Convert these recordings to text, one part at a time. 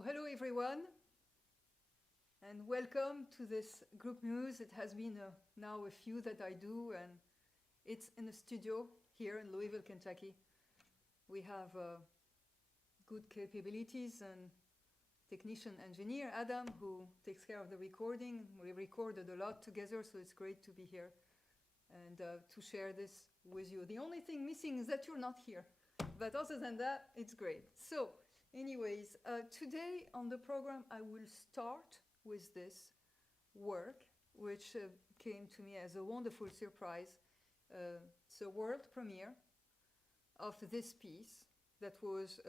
So hello everyone, and welcome to this Groupmuse. It has been now a few that I do, and it's in a studio here in Louisville, Kentucky. We have good capabilities and technician engineer Adam, who takes care of the recording. We recorded a lot together, so it's great to be here and to share this with you. The only thing missing is that you're not here, but other than that, it's great. So anyways, today on the program, I will start with this work, which came to me as a wonderful surprise. It's a world premiere of this piece that was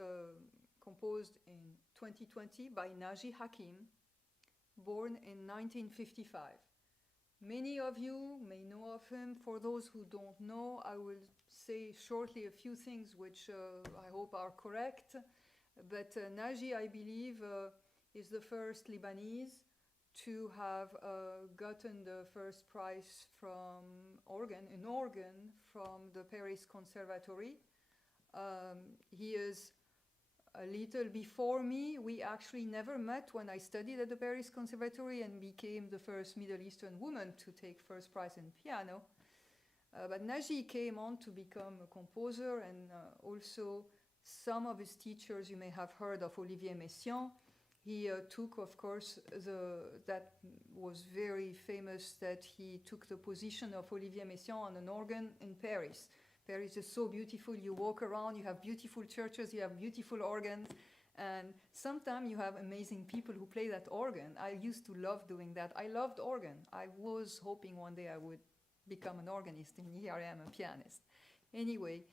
composed in 2020 by Naji Hakim, born in 1955. Many of you may know of him. For those who don't know, I will say shortly a few things which I hope are correct. But Naji, I believe, is the first Lebanese to have gotten the first prize from an organ from the Paris Conservatory. He is a little before me. We actually never met when I studied at the Paris Conservatory and became the first Middle Eastern woman to take first prize in piano. But Naji came on to become a composer, and also some of his teachers you may have heard of, Olivier Messiaen. He took, of course, that was very famous, that he took the position of Olivier Messiaen on an organ in Paris. Paris is so beautiful. You walk around, you have beautiful churches, you have beautiful organs, and sometimes you have amazing people who play that organ. I used to love doing that. I loved organ. I was hoping one day I would become an organist, and here I am, a pianist. Anyway,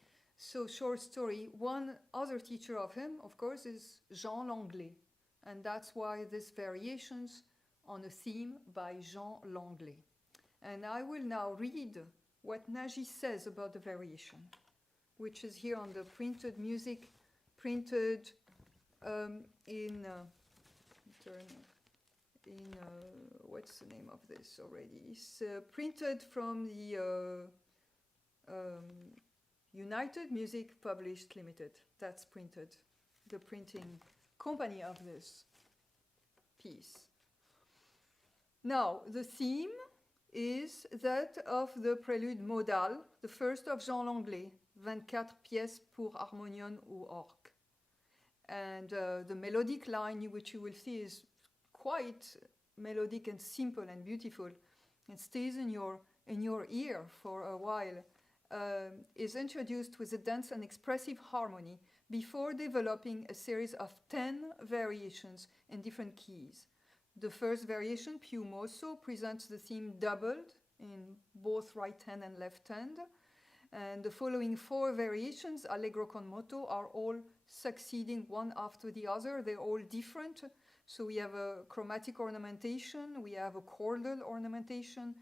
so short story, one other teacher of him, of course, is Jean Langlais, and that's why this variations on a theme by Jean Langlais. And I will now read what Naji says about the variation, which is here on the printed music, printed what's the name of this already? It's printed from the United Music Published Limited. That's printed, the printing company of this piece. Now, the theme is that of the prélude modal, the first of Jean Langlais, 24 pièces pour harmonium ou orgue. And the melodic line, which you will see, is quite melodic and simple and beautiful. It stays in your ear for a while. Is introduced with a dense and expressive harmony before developing a series of 10 variations in different keys. The first variation, Più mosso, presents the theme doubled in both right hand and left hand. And the following 4 variations, Allegro con moto, are all succeeding one after the other. They're all different. So we have a chromatic ornamentation, we have a chordal ornamentation,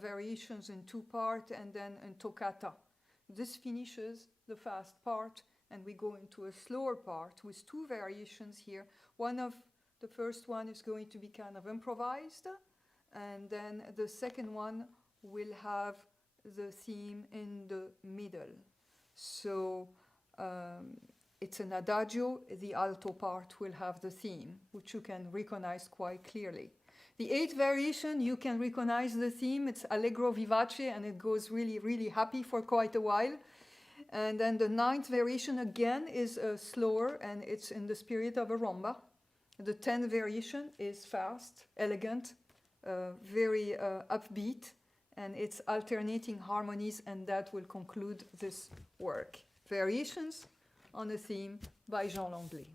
variations in 2-part, and then in toccata. This finishes the fast part, and we go into a slower part with 2 variations here. The first one is going to be kind of improvised, and then the second one will have the theme in the middle. So it's an adagio. The alto part will have the theme, which you can recognize quite clearly. The 8th variation, you can recognize the theme. It's Allegro vivace, and it goes really, really happy for quite a while. And then the 9th variation, again, is slower, and it's in the spirit of a rumba. The 10th variation is fast, elegant, very upbeat, and it's alternating harmonies, and that will conclude this work. Variations on a theme by Jean Langlais.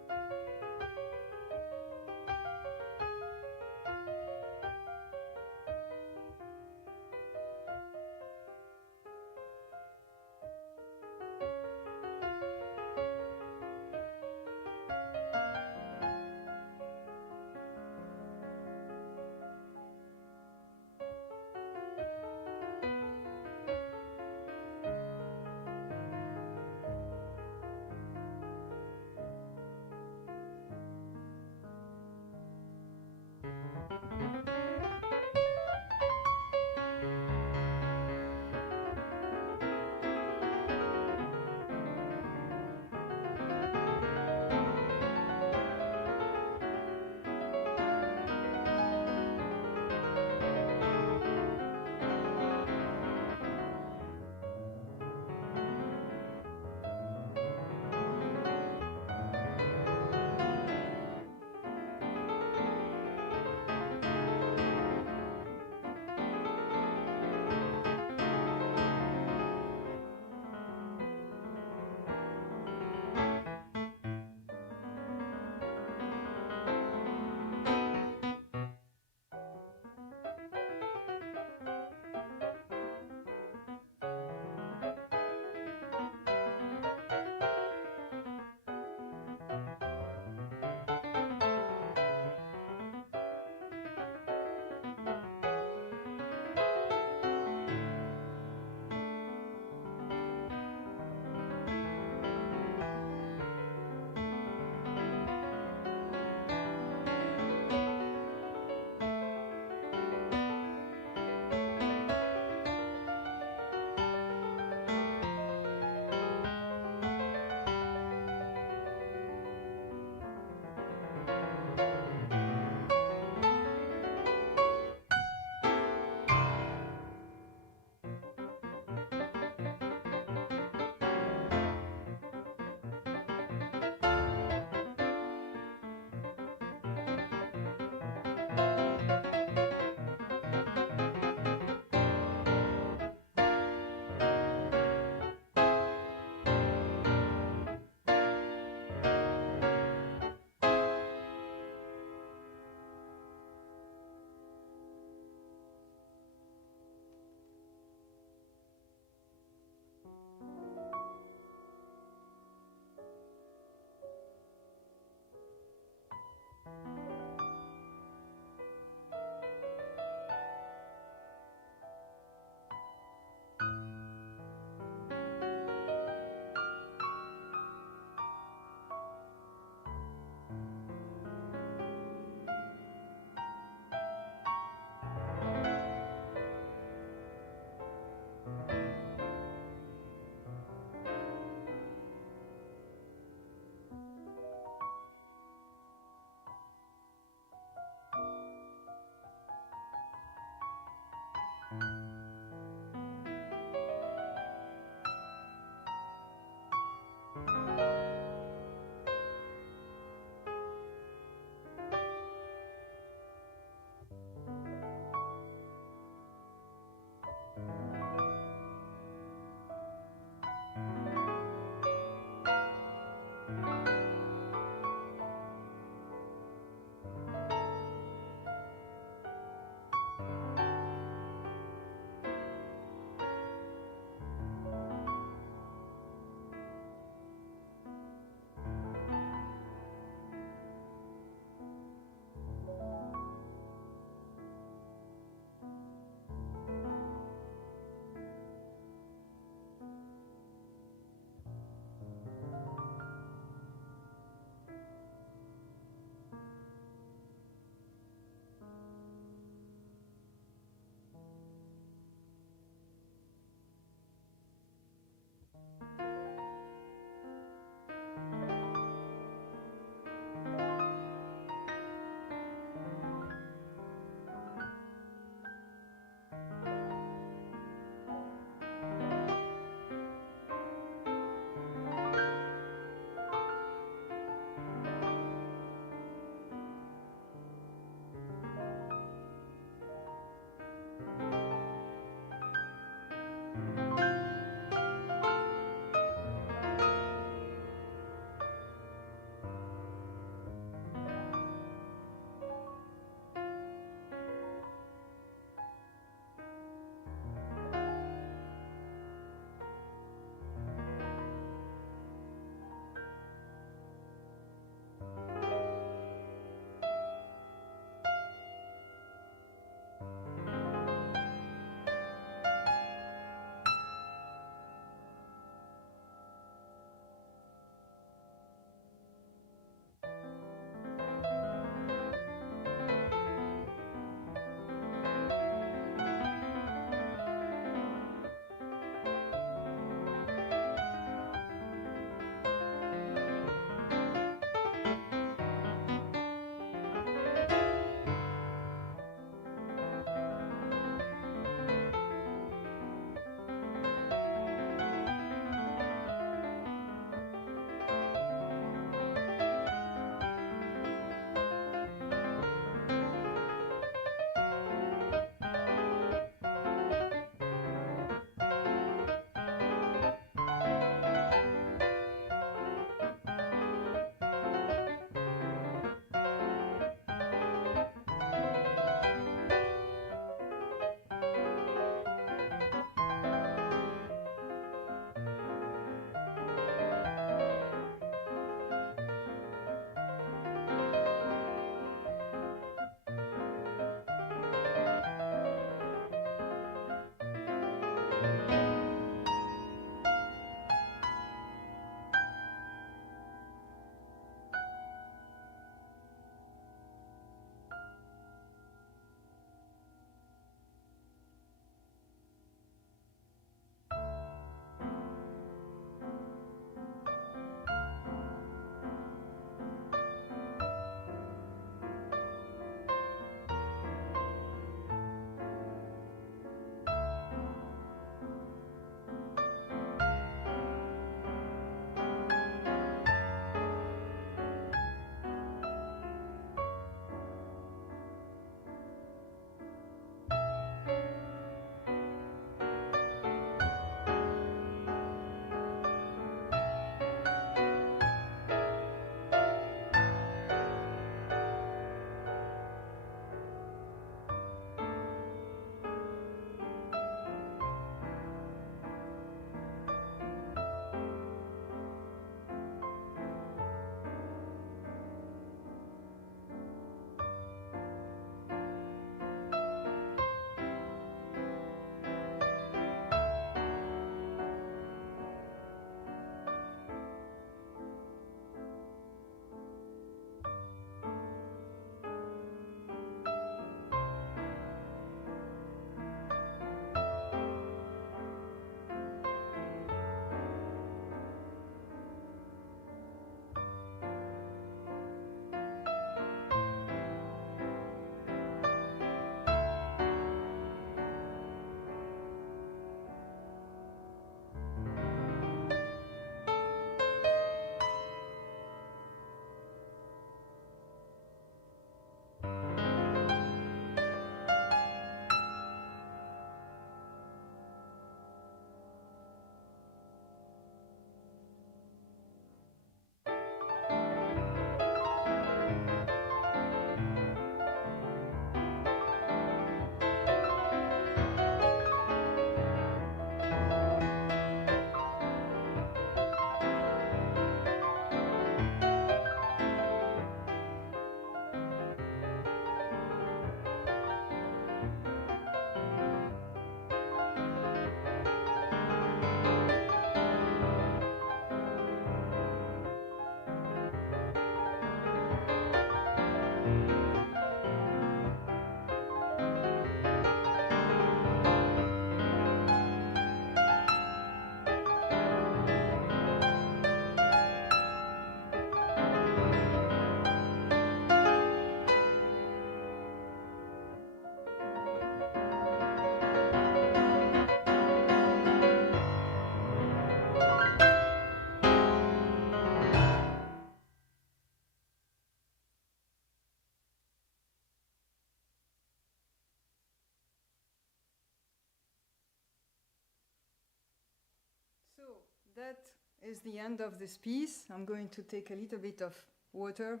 That is the end of this piece. I'm going to take a little bit of water.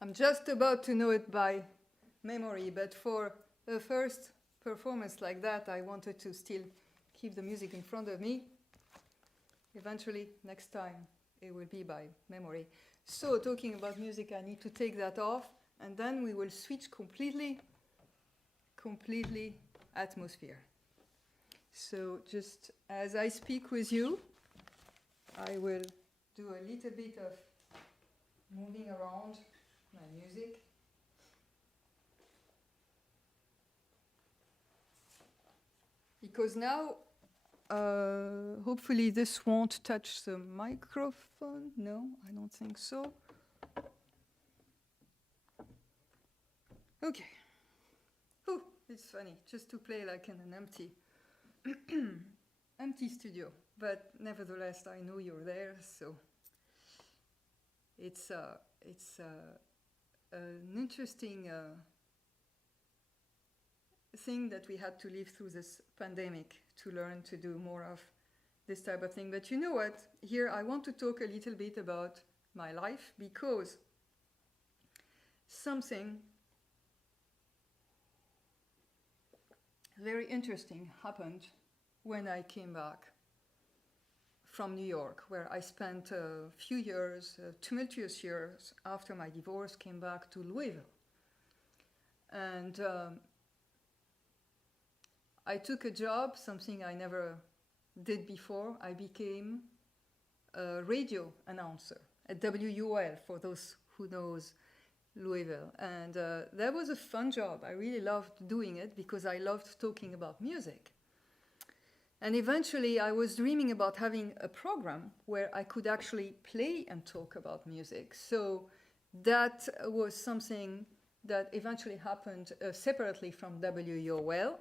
I'm just about to know it by memory, but for the first performance like that, I wanted to still keep the music in front of me. Eventually, next time, it will be by memory. So, talking about music, I need to take that off, and then we will switch completely atmosphere. So, just as I speak with you, I will do a little bit of moving around my music. Because now, hopefully this won't touch the microphone. No, I don't think so. Okay. Oh, it's funny, just to play like in an empty studio. But nevertheless, I know you're there, so it's an interesting thing that we had to live through this pandemic to learn to do more of this type of thing. But you know what? Here I want to talk a little bit about my life, because something very interesting happened when I came back from New York, where I spent a few years, tumultuous years after my divorce, came back to Louisville. And I took a job, something I never did before. I became a radio announcer at WUL, for those who knows Louisville. And that was a fun job. I really loved doing it because I loved talking about music. And eventually I was dreaming about having a program where I could actually play and talk about music. So that was something that eventually happened separately from WUL.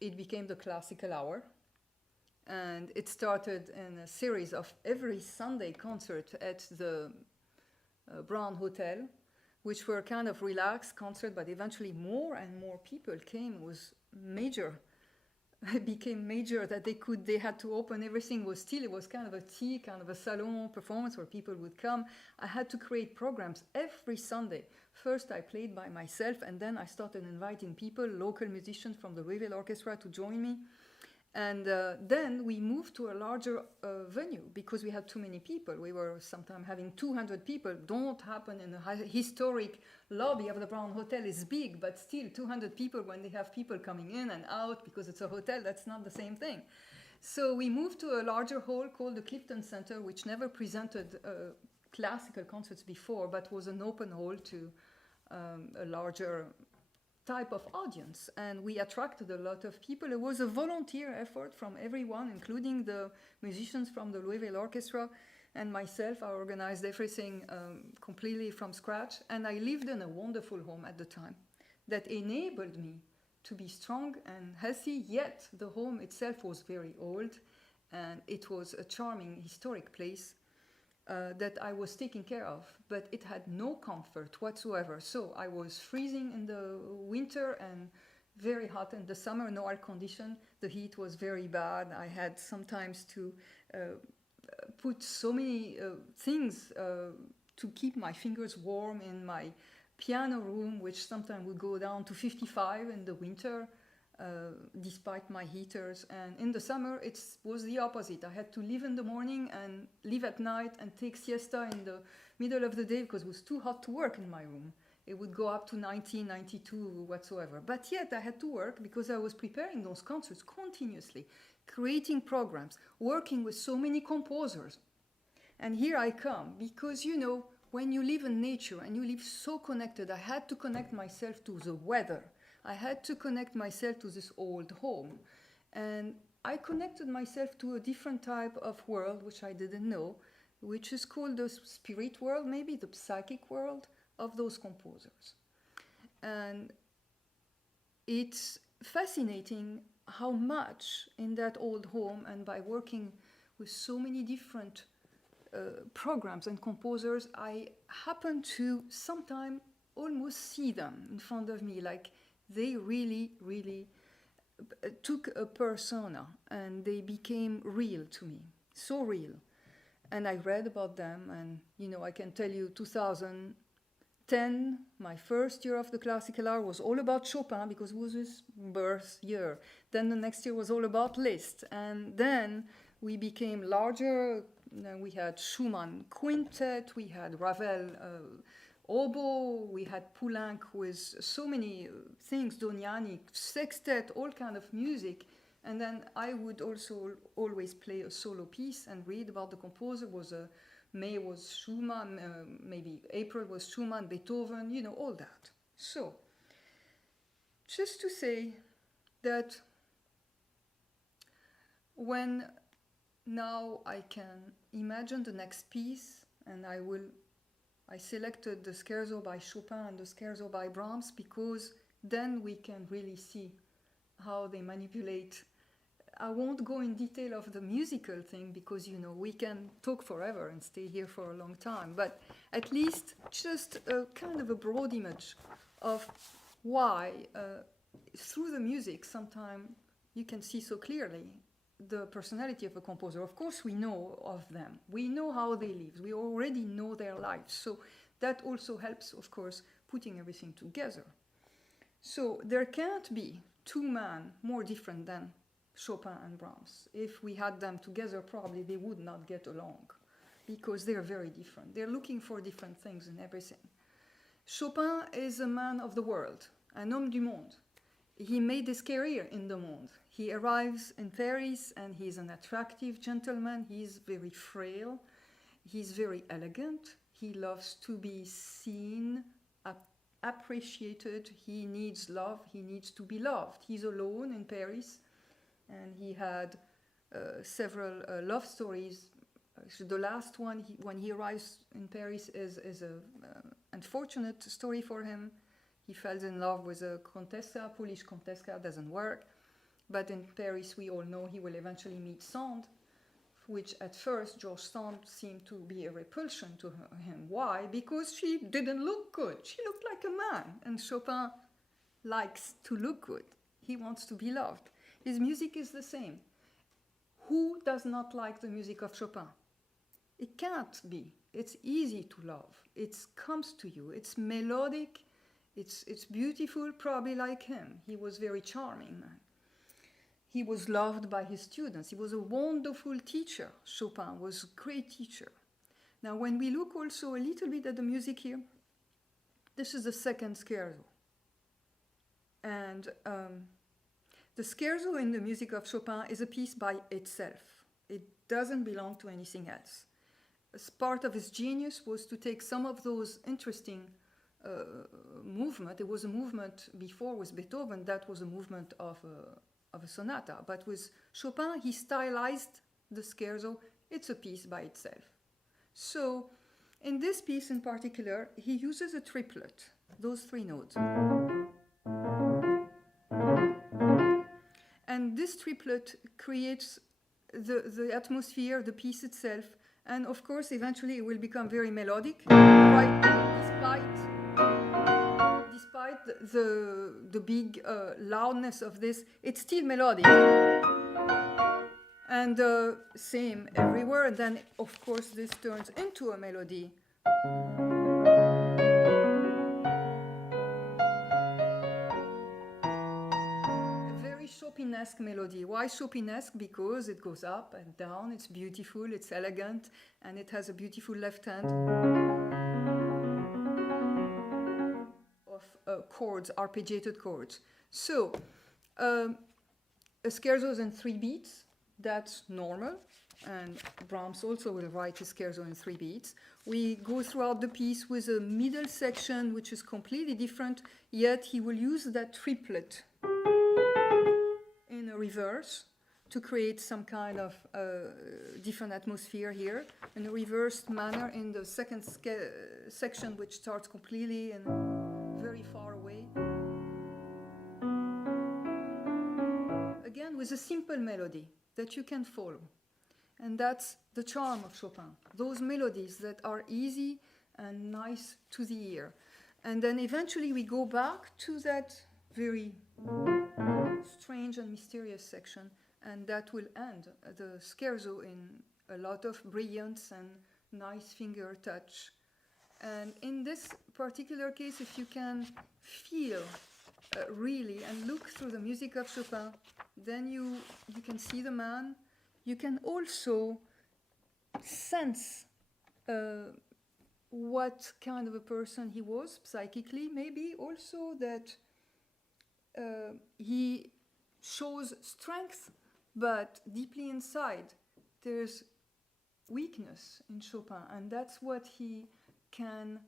It became the Classical Hour, and it started in a series of every Sunday concert at the Brown Hotel, which were kind of relaxed concert, but eventually more and more people came. It was major. It became major that they had to open, everything was still, it was kind of a tea, kind of a salon performance where people would come. I had to create programs every Sunday. First I played by myself, and then I started inviting people, local musicians from the Louisville Orchestra, to join me. And then we moved to a larger venue because we had too many people. We were sometimes having 200 people. Don't happen in a historic lobby of the Brown Hotel. Is big, but still 200 people when they have people coming in and out because it's a hotel, that's not the same thing. So we moved to a larger hall called the Clifton Center, which never presented classical concerts before, but was an open hall to a larger type of audience, and we attracted a lot of people. It was a volunteer effort from everyone, including the musicians from the Louisville Orchestra and myself. I organized everything completely from scratch, and I lived in a wonderful home at the time that enabled me to be strong and healthy, yet the home itself was very old, and it was a charming historic place that I was taking care of, but it had no comfort whatsoever. So I was freezing in the winter and very hot in the summer, no air condition. The heat was very bad. I had sometimes to put so many things to keep my fingers warm in my piano room, which sometimes would go down to 55 in the winter. Despite my heaters, and in the summer it was the opposite. I had to leave in the morning and leave at night and take siesta in the middle of the day because it was too hot to work in my room. It would go up to 90, 92 whatsoever. But yet I had to work because I was preparing those concerts continuously, creating programs, working with so many composers. And here I come because, you know, when you live in nature and you live so connected, I had to connect myself to the weather. I had to connect myself to this old home. And I connected myself to a different type of world, which I didn't know, which is called the spirit world, maybe the psychic world of those composers. And it's fascinating how much in that old home, and by working with so many different programs and composers, I happen to sometimes almost see them in front of me, like they really, really took a persona and they became real to me, so real. And I read about them, and I can tell you 2010, my first year of the classical hour was all about Chopin because it was his birth year. Then the next year was all about Liszt, and then we became larger. Then we had Schumann quintet, we had Ravel oboe, we had Poulenc with so many things, Doniani sextet, all kind of music. And then I would also always play a solo piece and read about the composer. May was Schumann, maybe April was Schumann, Beethoven, all that. So, just to say that when now I can imagine the next piece, and I selected the scherzo by Chopin and the scherzo by Brahms because then we can really see how they manipulate. I won't go in detail of the musical thing because, we can talk forever and stay here for a long time, but at least just a kind of a broad image of why through the music sometimes you can see so clearly the personality of a composer. Of course, we know of them. We know how they live. We already know their lives. So that also helps, of course, putting everything together. So there can't be two men more different than Chopin and Brahms. If we had them together, probably they would not get along because they're very different. They're looking for different things in everything. Chopin is a man of the world, un homme du monde. He made his career in the monde. He arrives in Paris and he's an attractive gentleman. He's very frail. He's very elegant. He loves to be seen, appreciated. He needs love. He needs to be loved. He's alone in Paris and he had several love stories. The last one, when he arrives in Paris, is an unfortunate story for him. He fell in love with a contessa, Polish contessa, doesn't work. But in Paris, we all know he will eventually meet Sand, which at first George Sand seemed to be a repulsion to him. Why? Because she didn't look good. She looked like a man. And Chopin likes to look good. He wants to be loved. His music is the same. Who does not like the music of Chopin? It can't be. It's easy to love. It comes to you. It's melodic. It's beautiful, probably like him. He was very charming man. He was loved by his students. He was a wonderful teacher. Chopin was a great teacher. Now, when we look also a little bit at the music here, this is the second scherzo. And the scherzo in the music of Chopin is a piece by itself. It doesn't belong to anything else. As part of his genius was to take some of those interesting movement. There was a movement before with Beethoven that was a movement of a sonata, but with Chopin he stylized the scherzo. It's a piece by itself. So in this piece in particular he uses a triplet, those three notes, and this triplet creates the atmosphere, the piece itself, and of course eventually it will become very melodic, right? Despite the big loudness of this, it's still melodic. And same everywhere. And then, of course, this turns into a melody. A very Chopinesque melody. Why Chopinesque? Because it goes up and down. It's beautiful, it's elegant, and it has a beautiful left hand. Chords, arpeggiated chords. So, a scherzo is in 3 beats. That's normal. And Brahms also will write his scherzo in 3 beats. We go throughout the piece with a middle section, which is completely different, yet he will use that triplet in a reverse to create some kind of different atmosphere here, in a reversed manner in the second section, which starts completely and very far away. Again, with a simple melody that you can follow. And that's the charm of Chopin. Those melodies that are easy and nice to the ear. And then eventually we go back to that very strange and mysterious section, and that will end the scherzo in a lot of brilliance and nice finger touch. And in this particular case, if you can feel really and look through the music of Chopin, then you can see the man. You can also sense what kind of a person he was psychically, maybe also that he shows strength, but deeply inside there's weakness in Chopin, and that's what he can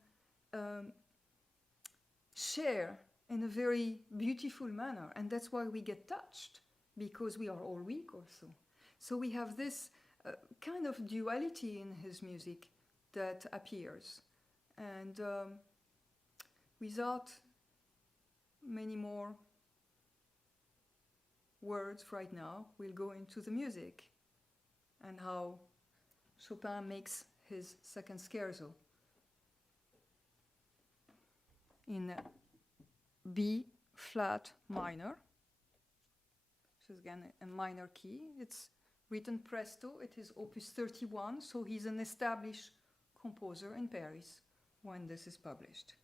share in a very beautiful manner, and that's why we get touched, because we are all weak also. So we have this kind of duality in his music that appears, and without many more words right now, we'll go into the music and how Chopin makes his second scherzo in B flat minor, which is again a minor key. It's written presto. It is opus 31, so he's an established composer in Paris when this is published.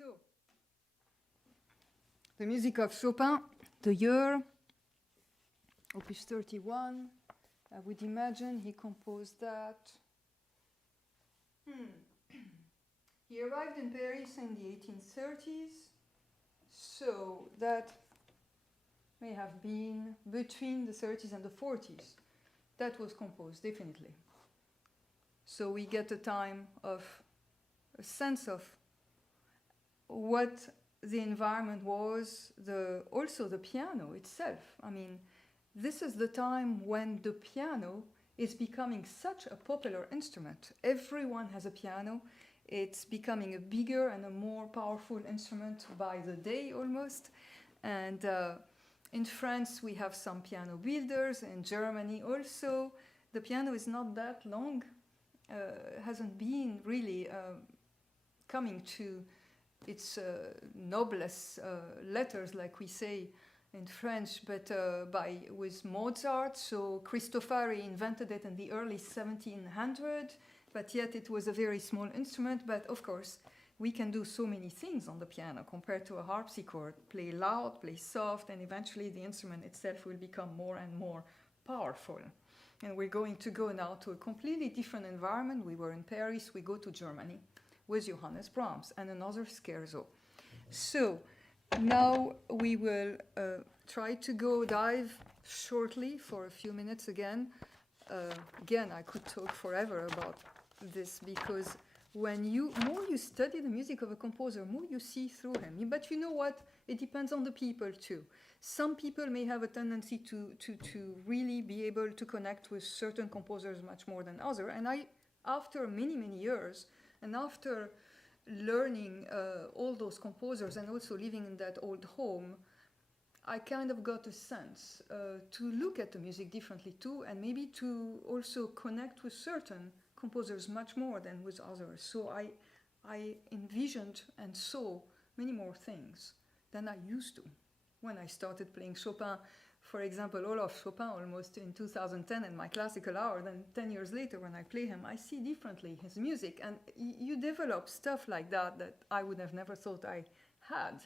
So, the music of Chopin, the year, Opus 31. I would imagine he composed that. He arrived in Paris in the 1830s, so that may have been between the 30s and the 40s. That was composed, definitely. So we get a time of a sense of what the environment was, also the piano itself. I mean, this is the time when the piano is becoming such a popular instrument. Everyone has a piano. It's becoming a bigger and a more powerful instrument by the day almost. And in France, we have some piano builders. In Germany also. The piano is not that long, hasn't been really coming to its noblesse letters, like we say in French, but with Mozart. So Cristofari invented it in the early 1700s, but yet it was a very small instrument. But of course, we can do so many things on the piano compared to a harpsichord. Play loud, play soft, and eventually the instrument itself will become more and more powerful. And we're going to go now to a completely different environment. We were in Paris, we go to Germany with Johannes Brahms and another scherzo. So now we will try to dive shortly for a few minutes again. Again, I could talk forever about this, because more you study the music of a composer, more you see through him. But you know what? It depends on the people too. Some people may have a tendency to really be able to connect with certain composers much more than others. And after many, many years, and after learning all those composers and also living in that old home, I kind of got a sense to look at the music differently too, and maybe to also connect with certain composers much more than with others. So I envisioned and saw many more things than I used to when I started playing Chopin. For example, Olaf Chopin almost in 2010 in my classical hour. Then 10 years later when I play him, I see differently his music. And you develop stuff like that I would have never thought I had.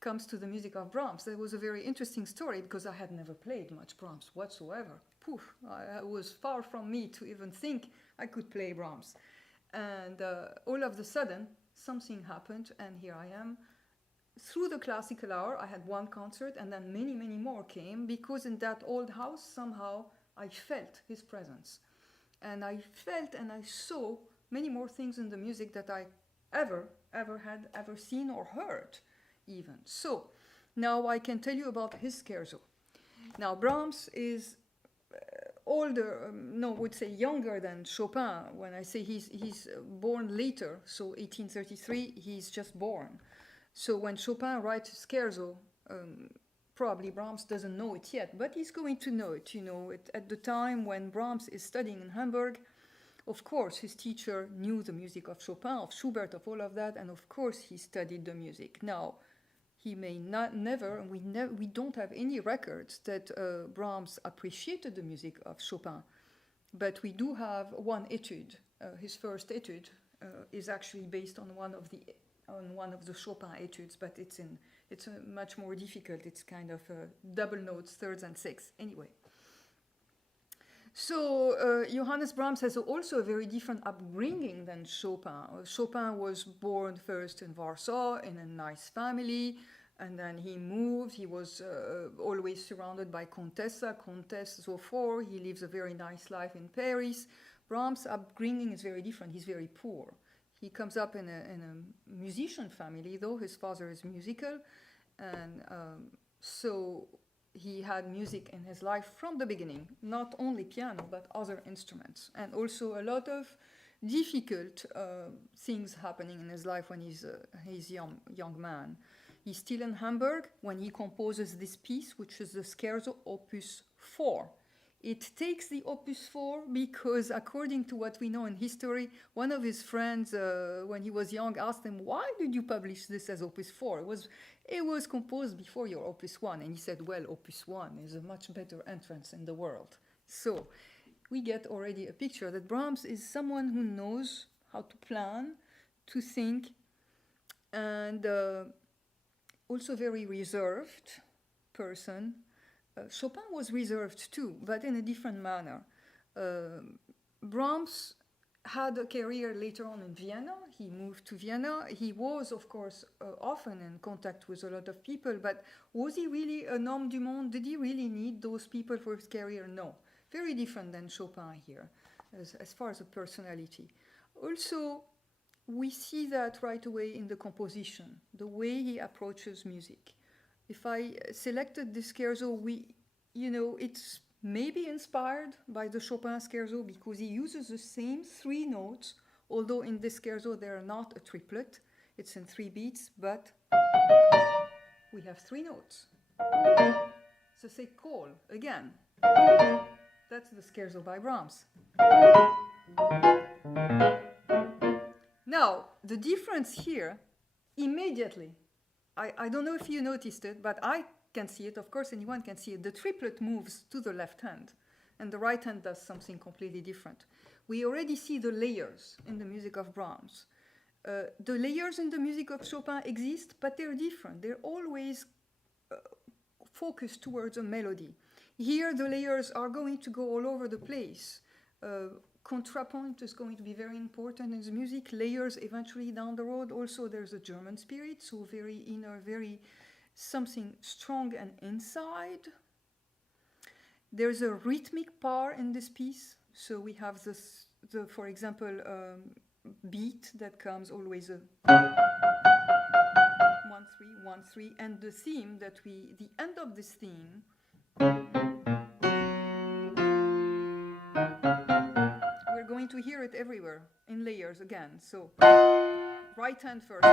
Comes to the music of Brahms. That was a very interesting story, because I had never played much Brahms whatsoever. Poof, it was far from me to even think I could play Brahms. And all of a sudden, something happened, and here I am. Through the classical hour, I had one concert, and then many, many more came, because in that old house, somehow, I felt his presence. And I felt and I saw many more things in the music that I ever had seen or heard, even. So, now I can tell you about his scherzo. Now, Brahms is older, would say younger than Chopin. When I say he's born later, so 1833, he's just born. So when Chopin writes a scherzo, probably Brahms doesn't know it yet, but he's going to know it, at the time when Brahms is studying in Hamburg. Of course, his teacher knew the music of Chopin, of Schubert, of all of that, and of course he studied the music. Now, he may never, we don't have any records that Brahms appreciated the music of Chopin, but we do have one etude. His first etude is actually based on one of the Chopin etudes, but it's much more difficult. It's kind of double notes, thirds and sixths. Anyway. So Johannes Brahms has also a very different upbringing than Chopin. Chopin was born first in Warsaw in a nice family, and then he moved. He was always surrounded by countess, so forth. He lives a very nice life in Paris. Brahms' upbringing is very different. He's very poor. He comes up in a musician family, though his father is musical, and so he had music in his life from the beginning, not only piano, but other instruments, and also a lot of difficult things happening in his life when he's young man. He's still in Hamburg when he composes this piece, which is the Scherzo Opus 4. It takes the Opus 4 because, according to what we know in history, one of his friends, when he was young, asked him, "Why did you publish this as Opus 4? It was composed before your Opus 1. And he said, "Well, Opus 1 is a much better entrance in the world." So we get already a picture that Brahms is someone who knows how to plan, to think, and also very reserved person. Chopin was reserved too, but in a different manner. Brahms had a career later on in Vienna. He moved to Vienna. He was, of course, often in contact with a lot of people, but was he really un homme du monde? Did he really need those people for his career? No. Very different than Chopin here, as far as a personality. Also, we see that right away in the composition, the way he approaches music. If I selected this scherzo, it's maybe inspired by the Chopin scherzo because he uses the same 3 notes, although in this scherzo they are not a triplet, it's in 3 beats, but we have 3 notes. So say call again. That's the scherzo by Brahms. Now, the difference here, immediately, I don't know if you noticed it, but I can see it, of course anyone can see it. The triplet moves to the left hand, and the right hand does something completely different. We already see the layers in the music of Brahms. The layers in the music of Chopin exist, but they're different. They're always focused towards a melody. Here, the layers are going to go all over the place. Contrapunct is going to be very important in the music. Layers eventually down the road. Also, there's a German spirit, so very inner, very something strong and inside. There's a rhythmic part in this piece. So we have for example, beat that comes always a 1-3, 1-3, and the theme the end of this theme. We're going to hear it everywhere in layers again. So right hand first,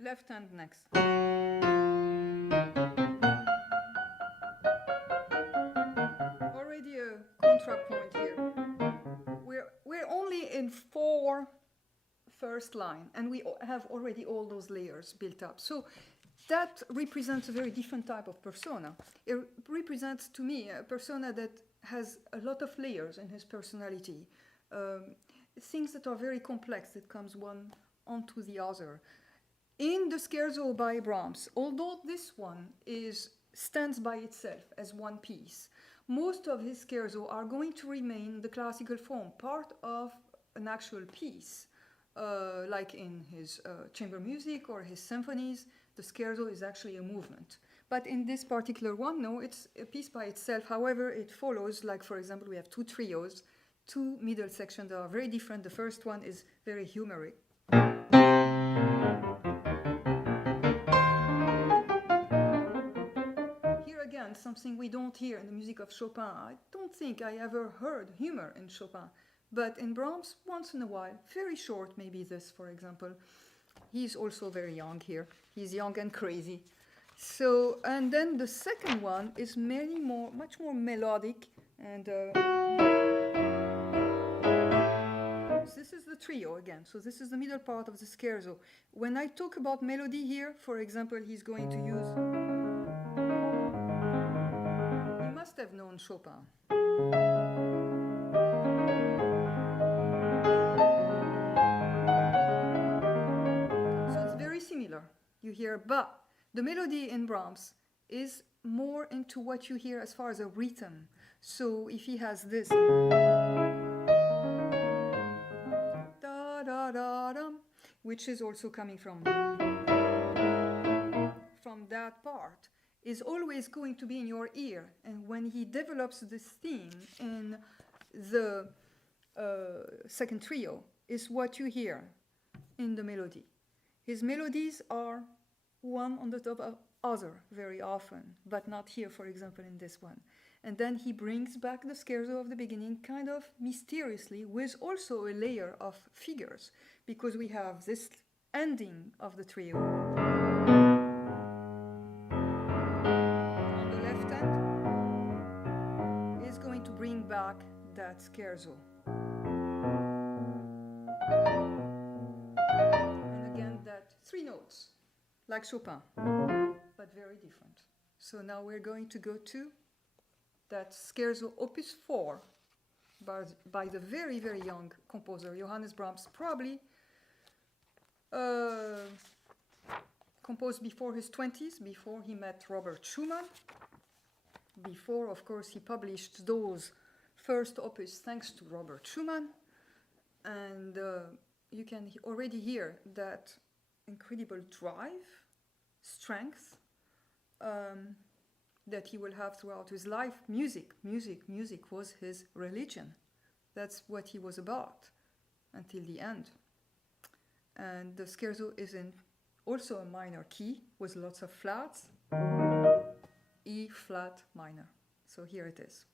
left hand next. Already a contrapoint here. We're only in 4 first line, and we have already all those layers built up. So that represents a very different type of persona. It represents, to me, a persona that has a lot of layers in his personality. Things that are very complex, that comes one onto the other. In the scherzo by Brahms, although this one stands by itself as one piece, most of his scherzo are going to remain the classical form, part of an actual piece. Like in his chamber music or his symphonies, the scherzo is actually a movement. But in this particular one, no, it's a piece by itself. However, it follows, like for example, we have 2 trios, 2 middle sections that are very different. The first one is very humoric. Here again, something we don't hear in the music of Chopin. I don't think I ever heard humor in Chopin. But in Brahms, once in a while, very short, maybe this, for example. He's also very young here. He's young and crazy. So, and then the second one is much more melodic. And this is the trio again. So this is the middle part of the scherzo. When I talk about melody here, for example, he's going to use... He must have known Chopin. Similar, you hear, but the melody in Brahms is more into what you hear as far as a rhythm. So if he has this, da da da da, which is also coming from that part, is always going to be in your ear. And when he develops this theme in the second trio, is what you hear in the melody. His melodies are one on the top of other very often, but not here, for example, in this one. And then he brings back the scherzo of the beginning kind of mysteriously with also a layer of figures, because we have this ending of the trio. On the left hand is going to bring back that scherzo. That 3 notes, like Chopin, but very different. So now we're going to go to that scherzo opus 4 by the very, very young composer, Johannes Brahms, probably Uh, composed before his 20s, before he met Robert Schumann. Before, of course, he published those first opus thanks to Robert Schumann. And you can already hear that incredible drive, strength that he will have throughout his life. Music was his religion. That's what he was about until the end. And the scherzo is in also a minor key with lots of flats, E flat minor. So here it is.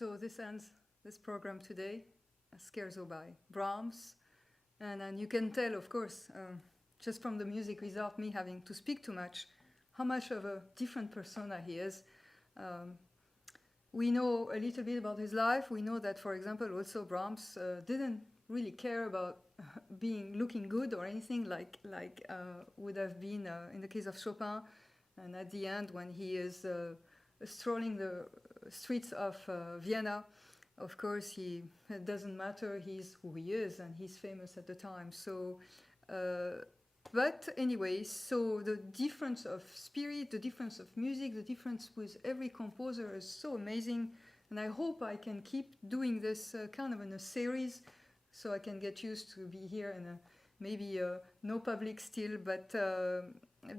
So this ends this program today, Scherzo by Brahms. And you can tell, of course, just from the music without me having to speak too much, how much of a different persona he is. We know a little bit about his life. We know that, for example, also Brahms didn't really care about looking good or anything like would have been in the case of Chopin. And at the end, when he is strolling the streets of Vienna, of course, it doesn't matter. He's who he is, and he's famous at the time. So, but anyway, so the difference of spirit, the difference of music, the difference with every composer is so amazing. And I hope I can keep doing this kind of in a series, so I can get used to be here and maybe no public still, but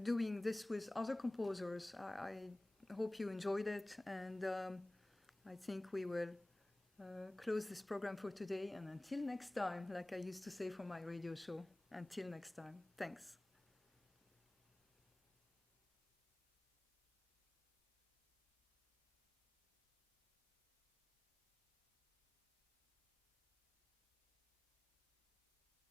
doing this with other composers. I hope you enjoyed it, and I think we will close this program for today, and until next time, like I used to say for my radio show, until next time. Thanks.